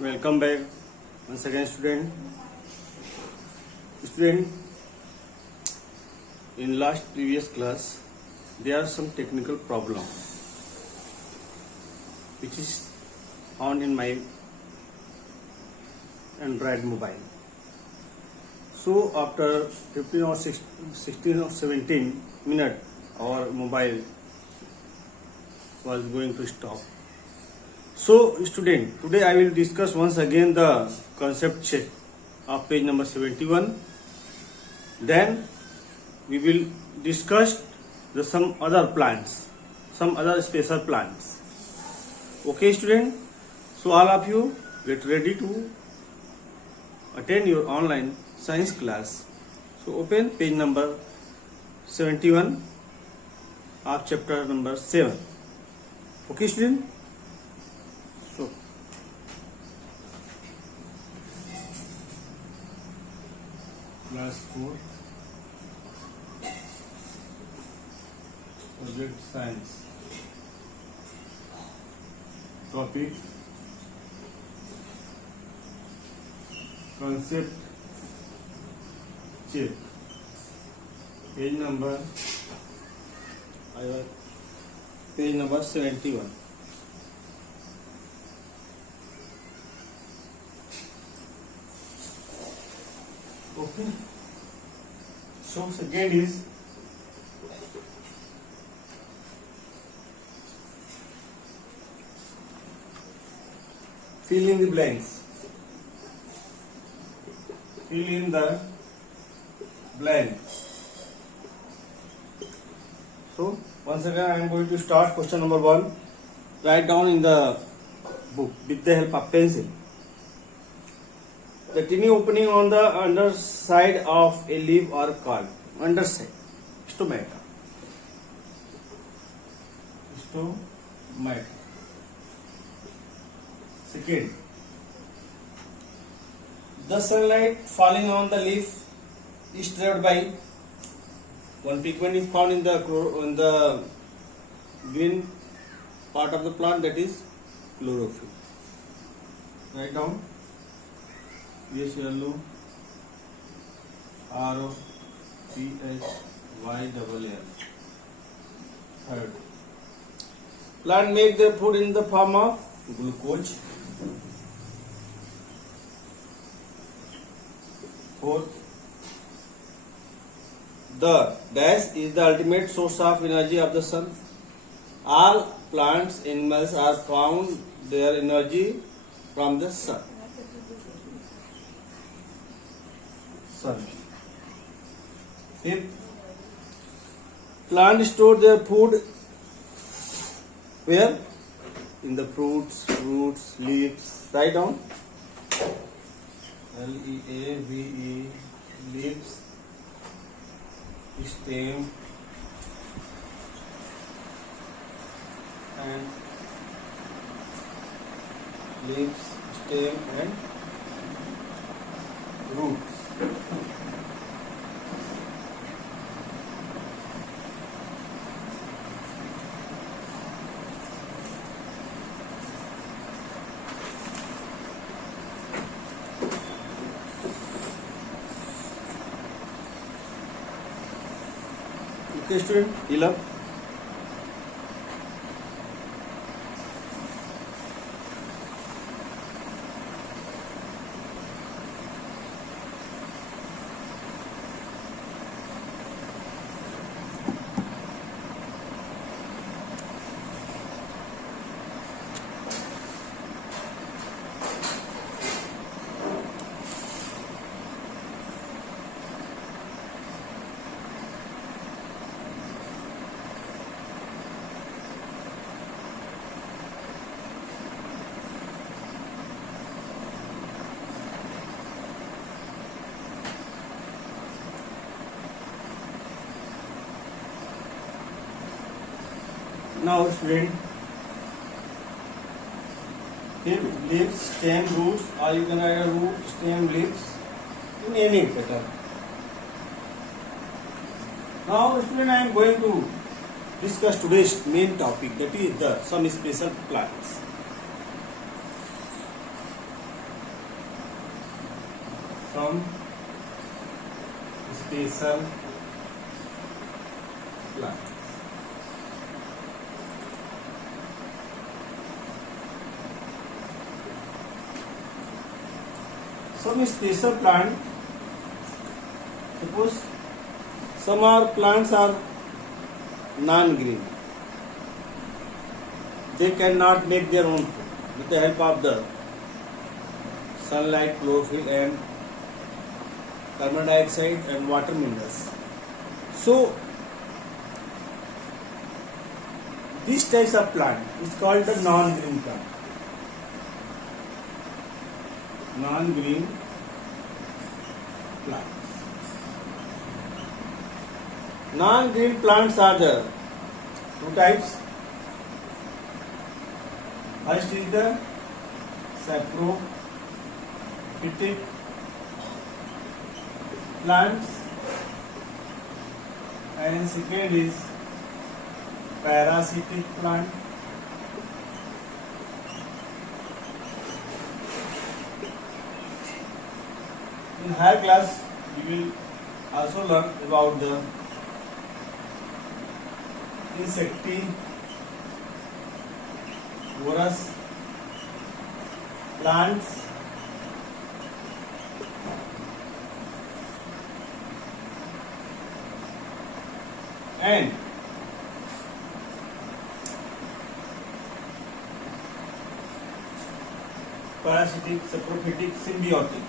Welcome back once again, student. Student, in last previous class, there are some technical problem which is found in my Android mobile. So after 15 or 16 or 17 minutes, our mobile was going to stop. So student, today I will discuss once again the concept check of page number 71. Then we will discuss some other plants, some other special plants. Okay student, so all of you get ready to attend your online science class. So open page number 71 of chapter number 7. Okay student. So class 4 project science topic concept check, page number 71. Okay, so second is fill in the blanks. Fill in the blank. So once again I am going to start question number 1. Write down in the book with the help of pencil. The tiny opening on the underside of a leaf or called underside, stomata. Stomata. Second, the sunlight falling on the leaf is trapped by one pigment is found in the green part of the plant, that is chlorophyll. Write down. Yes, yellow ROCHYLL. Third, plant make their food in the form of glucose. Fourth, the dash is the ultimate source of energy of the sun. All plants, animals are found their energy from the sun. Fifth, plants store their food where? In the fruits, roots, leaves. Write down. LEAVE, leaves, stem, and leaves, stem, and roots. Okay, student, fill up. Now student, if leaves, stem, roots, or you can write root, stem, leaves in any pattern. Now student, I am going to discuss today's main topic, that is some special plants. some special plant. Some special plant, suppose some are plants are non-green. They cannot make their own food with the help of the sunlight, chlorophyll and carbon dioxide and water minerals. So these types of plant is called the non-green plant. Non-green plants. Non-green plants are the two types. First is the saprophytic plants and second is parasitic plant. In higher class, we will also learn about the insectivorous plants and parasitic, saprophytic, symbiotic.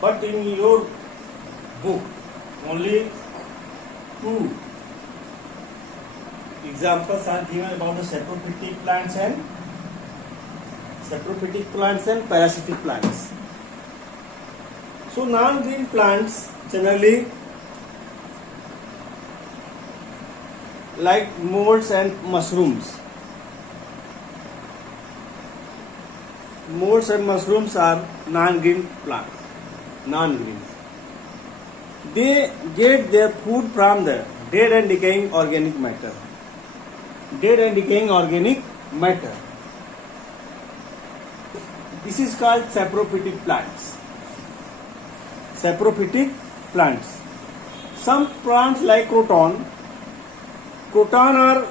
But in your book, only two examples are given about the saprophytic plants and parasitic plants. So non-green plants generally like molds and mushrooms. Molds and mushrooms are non-green plants. Non-green. They get their food from the dead and decaying organic matter. Dead and decaying organic matter. This is called saprophytic plants. Saprophytic plants. Some plants like croton. Croton are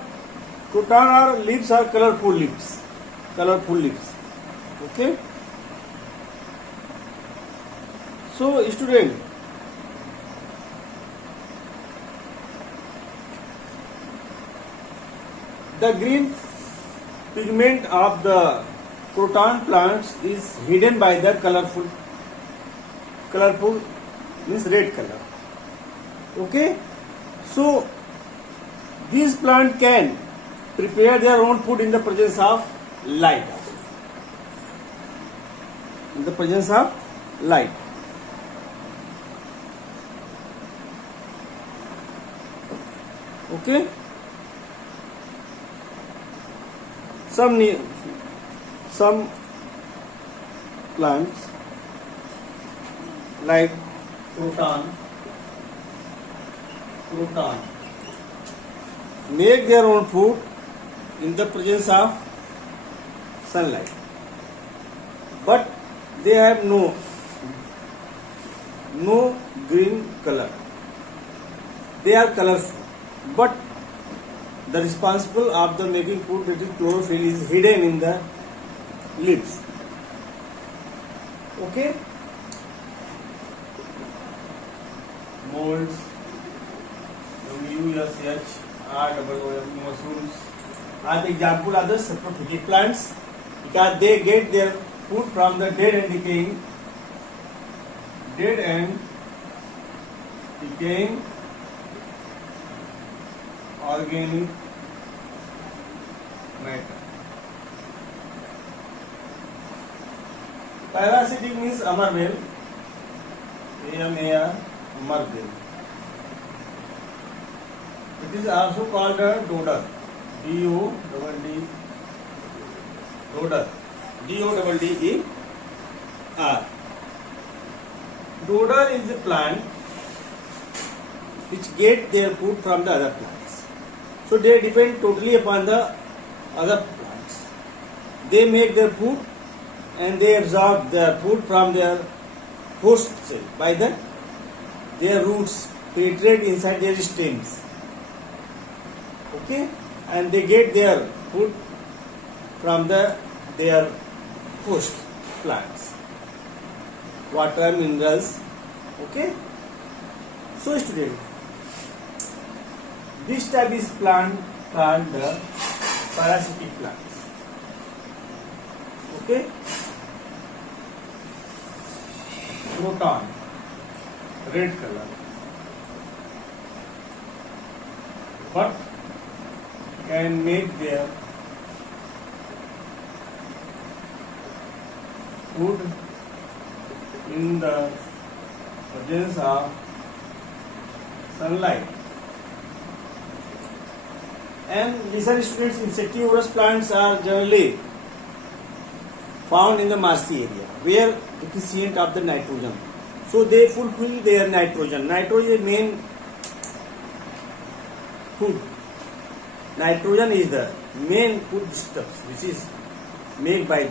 leaves are colorful leaves. Okay. So student, the green pigment of the croton plants is hidden by the colorful means red color. Okay. So these plants can prepare their own food in the presence of light. In the presence of light. Okay. Some plants like croton make their own food in the presence of sunlight, but they have no green color. They are colorful, but the responsible of the making food, that is chlorophyll, is hidden in the leaves. Okay. Molds, WSHROOM, mushrooms are the example of the saprophytic plants because they get their food from the dead and decaying organic matter. Parasitic means amarvel, AMAR, amarvel. It is also called a dodder, dodder, DODDER. Dodder is a plant which get their food from the other plants. So they depend totally upon the other plants. They make their food and they absorb their food from their host cell by their roots penetrate inside their stems. Okay, and they get their food from their host plants, water, minerals. Okay, so student, this type is plant called the parasitic plants. Okay, croton, red color. What can make their food in the presence of sunlight. And research students, insectivorous plants are generally found in the marshy area where deficient of the nitrogen. So they fulfill their nitrogen. Nitrogen is main food. Nitrogen is the main food stuff which is made by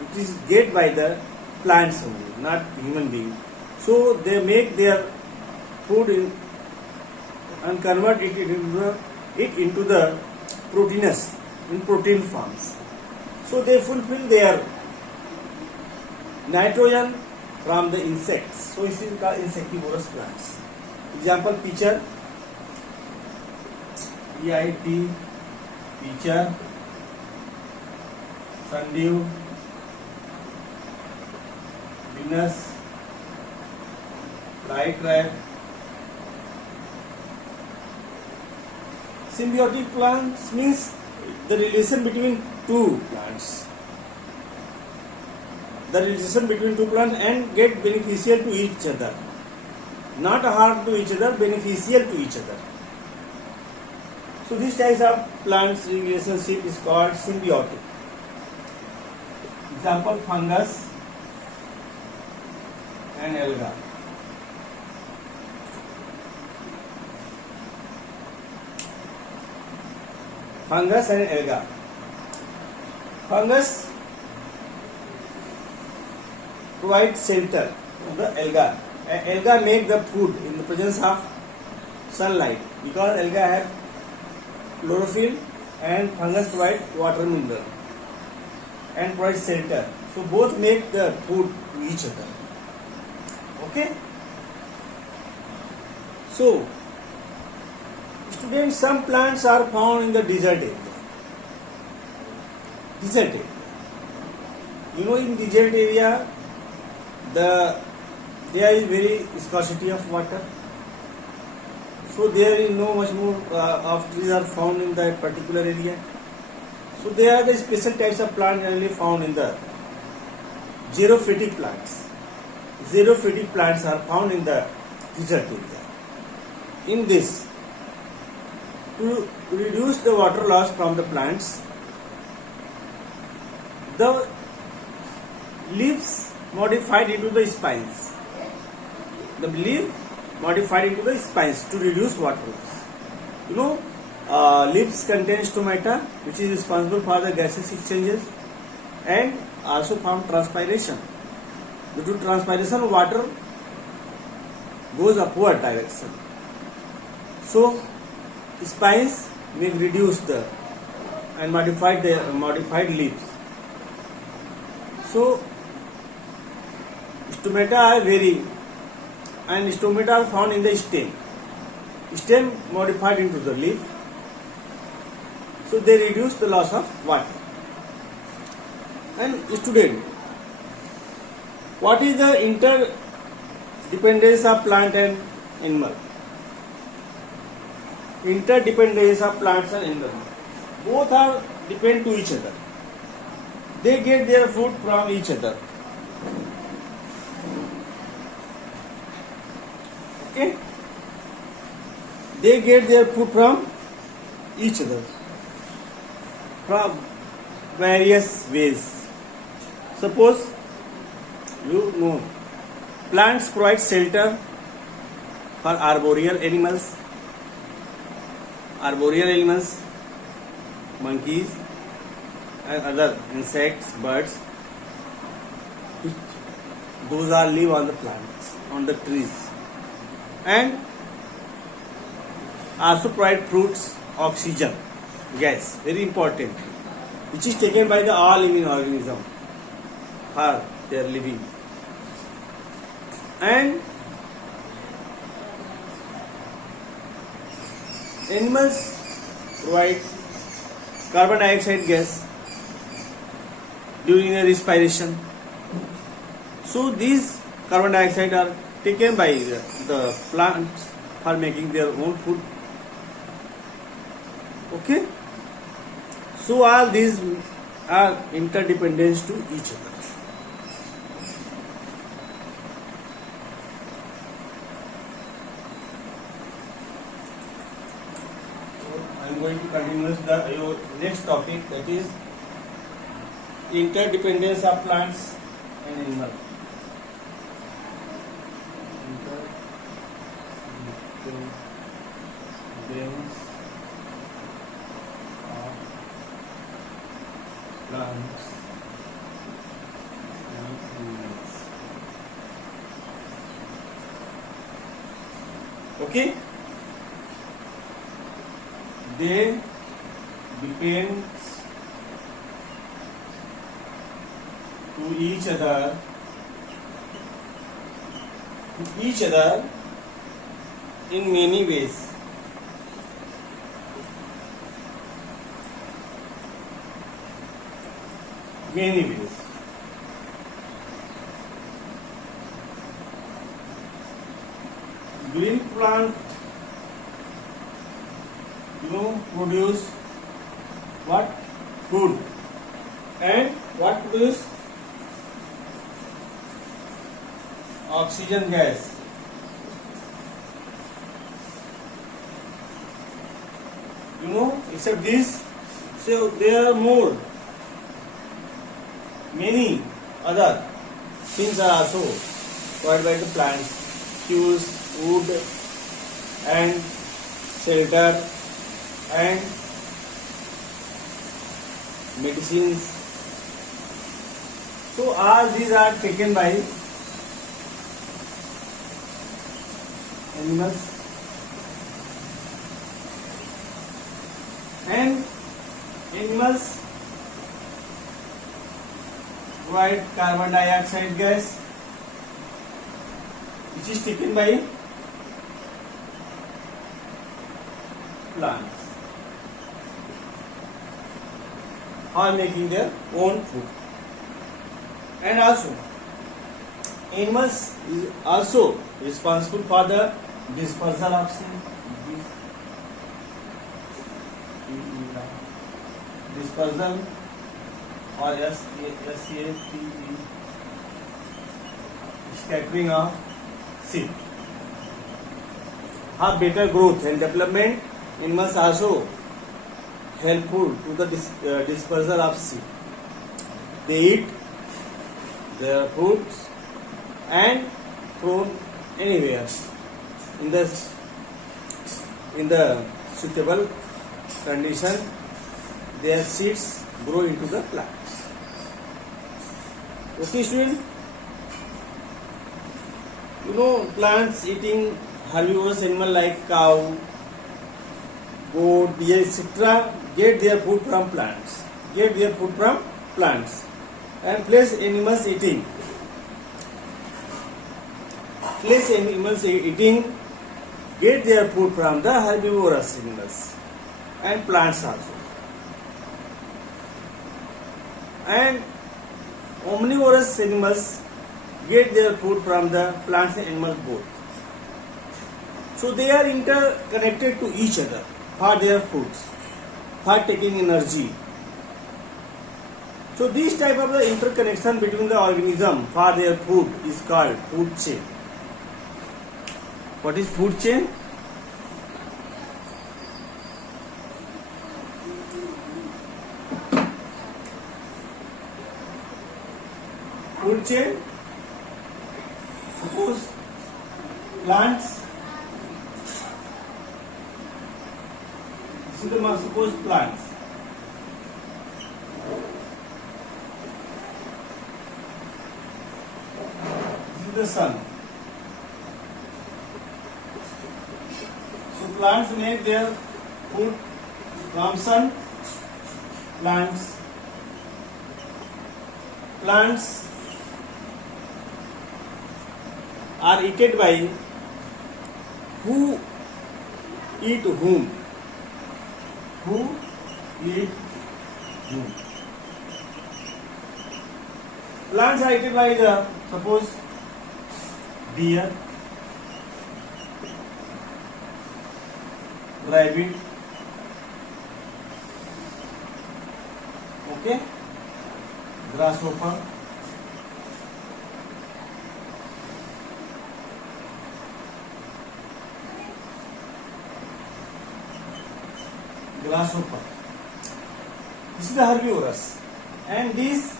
which is get by the plants only, not human being. So they make their food and convert it into the proteinous in protein forms. So they fulfill their nitrogen from the insects. So this is called insectivorous plants. Example, pitcher, PIT, pitcher, sundew, Venus, flytrap. Symbiotic plants means the relation between two plants. The relation between two plants and get beneficial to each other. Not harm to each other, beneficial to each other. So this type of plants relationship is called symbiotic. Example, fungus and alga. Fungus and alga. Fungus provides shelter to the alga. Alga make the food in the presence of sunlight because alga have chlorophyll and fungus provide water mineral and provide shelter. So both make the food to each other. Okay. So students, some plants are found in the desert area. Desert area. You know, in desert area, there is very scarcity of water. So there is no much more of trees are found in that particular area. So there are the special types of plants generally found in the xerophytic plants. Xerophytic plants are found in the desert area. In this, to reduce the water loss from the plants, the leaves modified into the spines. The leaf modified into the spines to reduce water loss. You know, leaves contains stomata, which is responsible for the gaseous exchanges and also from transpiration. Due to transpiration, water goes upward direction. So spines may reduce the and modified leaves. So stomata are vary and stomata are found in the stem. Stem modified into the leaf. So they reduce the loss of water. And student, what is the interdependence of plant and animal? Interdependence of plants and animals. Both are depend to each other. They get their food from each other. Okay? They get their food from each other from various ways. Suppose you know plants provide shelter for arboreal animals. monkeys and other insects, birds, those are live on the plants, on the trees, and also provide fruits oxygen gas, very important, which is taken by the all living organism for their living. And animals provide carbon dioxide gas during their respiration. So these carbon dioxide are taken by the plants for making their own food. Okay. So all these are interdependent to each other. I am going to continue your next topic, that is interdependence of plants and animals. Interdependence of plants and animals. Okay. They depend to each other in many ways. Many ways. Green plant, produce what? Food. And what produce? Oxygen gas. Except this, so there are more. Many other things are also provided by the plants. Fuels, wood, and shelter, and medicines. So all these are taken by animals, and animals provide carbon dioxide gas, which is taken by plants for making their own food. And also animals is also responsible for the dispersal of dispersal or scattering of seed. Have better growth and development. Animals also helpful to the dispersal of seed. They eat their fruits and thrown anywhere in the suitable condition. Their seeds grow into the plants. Okay, student. Plants eating herbivorous animal like cow, goat, deer, etc. get their food from plants. And flesh animals eating get their food from the herbivorous animals and plants also. And omnivorous animals get their food from the plants and animals both. So they are interconnected to each other for their foods, for taking energy. So this type of the interconnection between the organism for their food is called food chain. What is food chain? Food chain, suppose plants, suppose plants. is the sun. So plants make their food from sun. Plants are eaten by who eat whom? Who eat whom? Plants are eaten by the, suppose, deer, rabbit, okay, grasshopper, This is the herbivorous, and these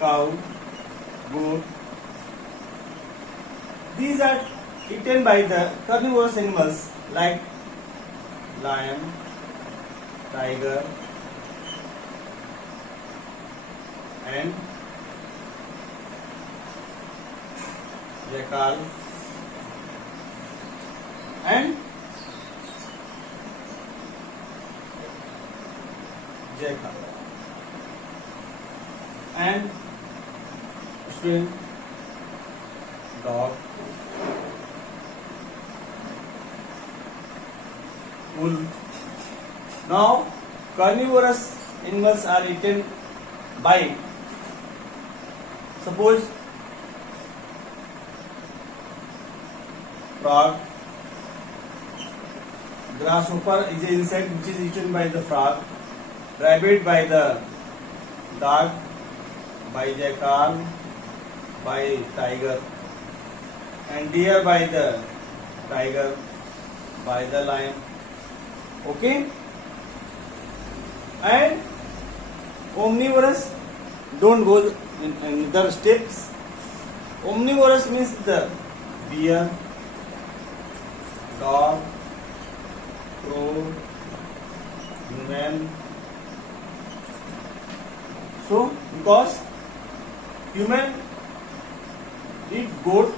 cow, goat, these are eaten by the carnivorous animals like lion, tiger, and jackal, and swine, dog, wolf. Now, carnivorous animals are eaten by, suppose, frog. Grasshopper is an insect which is eaten by the frog. Rabbit by the dog, by jackal, by tiger, and deer by the tiger, by the lion. Okay? And omnivorous don't go in another steps. Omnivorous means the deer, dog, crow, human. So, because human eat goat,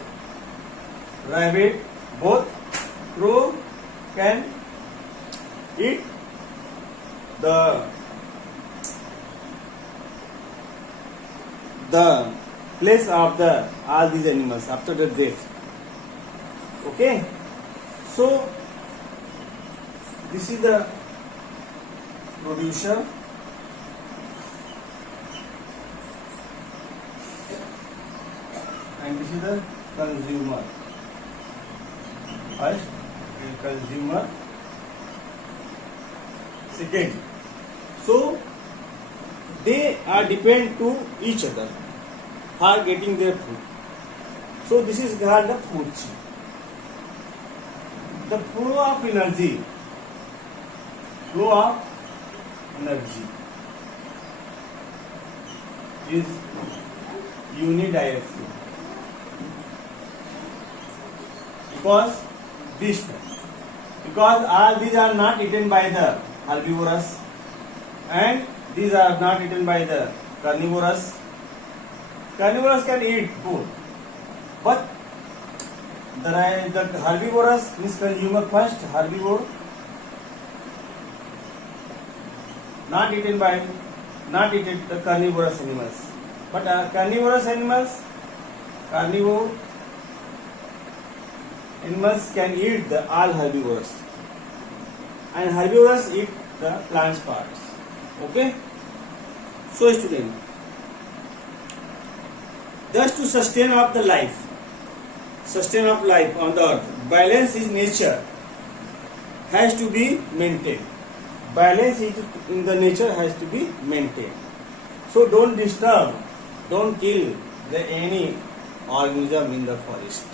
rabbit, both, crow can eat the place of the all these animals after the death. Okay, so this is the producer. And this is the consumer. First, and consumer second. So they are depend to each other for getting their food. So this is called the food chain. The flow of energy is unidirectional. Because all these are not eaten by the herbivorous and these are not eaten by the carnivorous. Carnivorous can eat food, but the herbivorous means consumer first, herbivore, not eaten the carnivorous animals. But carnivore animals can eat the all herbivores, and herbivores eat the plants parts. Okay. So student, thus to sustain of life on the earth, balance in nature has to be maintained. Balance in the nature has to be maintained. So don't disturb, don't kill any organism in the forest,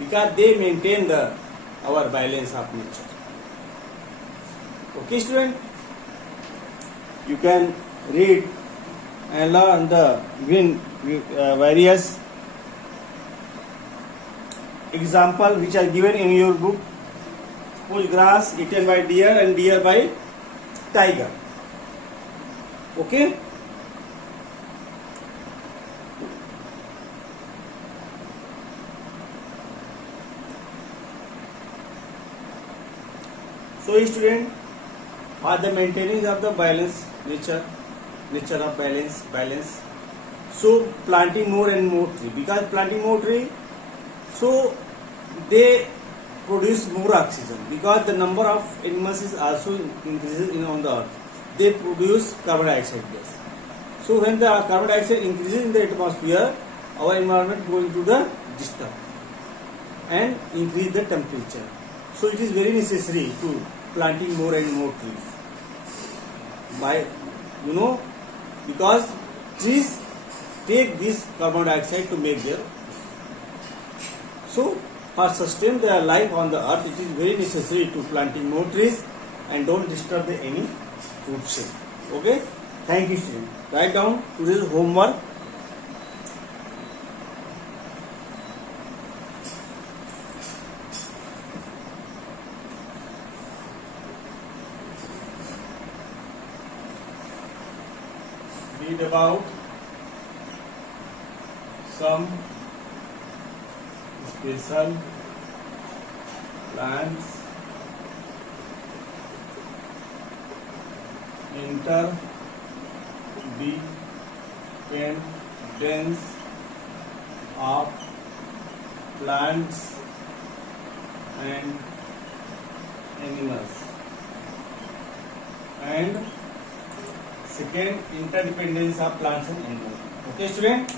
because they maintain our balance of nature. Okay student, you can read and learn the various example which are given in your book. Suppose grass eaten by deer and deer by tiger. Okay. So student, for the maintaining of the balance nature of balance. So planting more and more tree, because planting more tree, so they produce more oxygen, because the number of animals is also increases on the earth. They produce carbon dioxide gas. So when the carbon dioxide increases in the atmosphere, our environment going to the disturb and increase the temperature. So it is very necessary to planting more and more trees. By because trees take this carbon dioxide to make their. So for sustain their life on the earth, it is very necessary to planting more trees and don't disturb any food chain. Okay, thank you student. Write down today's homework. Read about some special plants, interdependence of plants and animals, and second, interdependence of plants and animals. Okay student,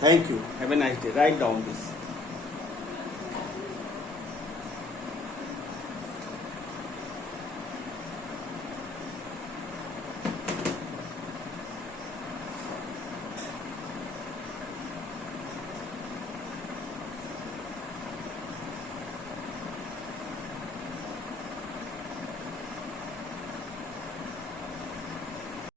thank you, have a nice day. Write down this.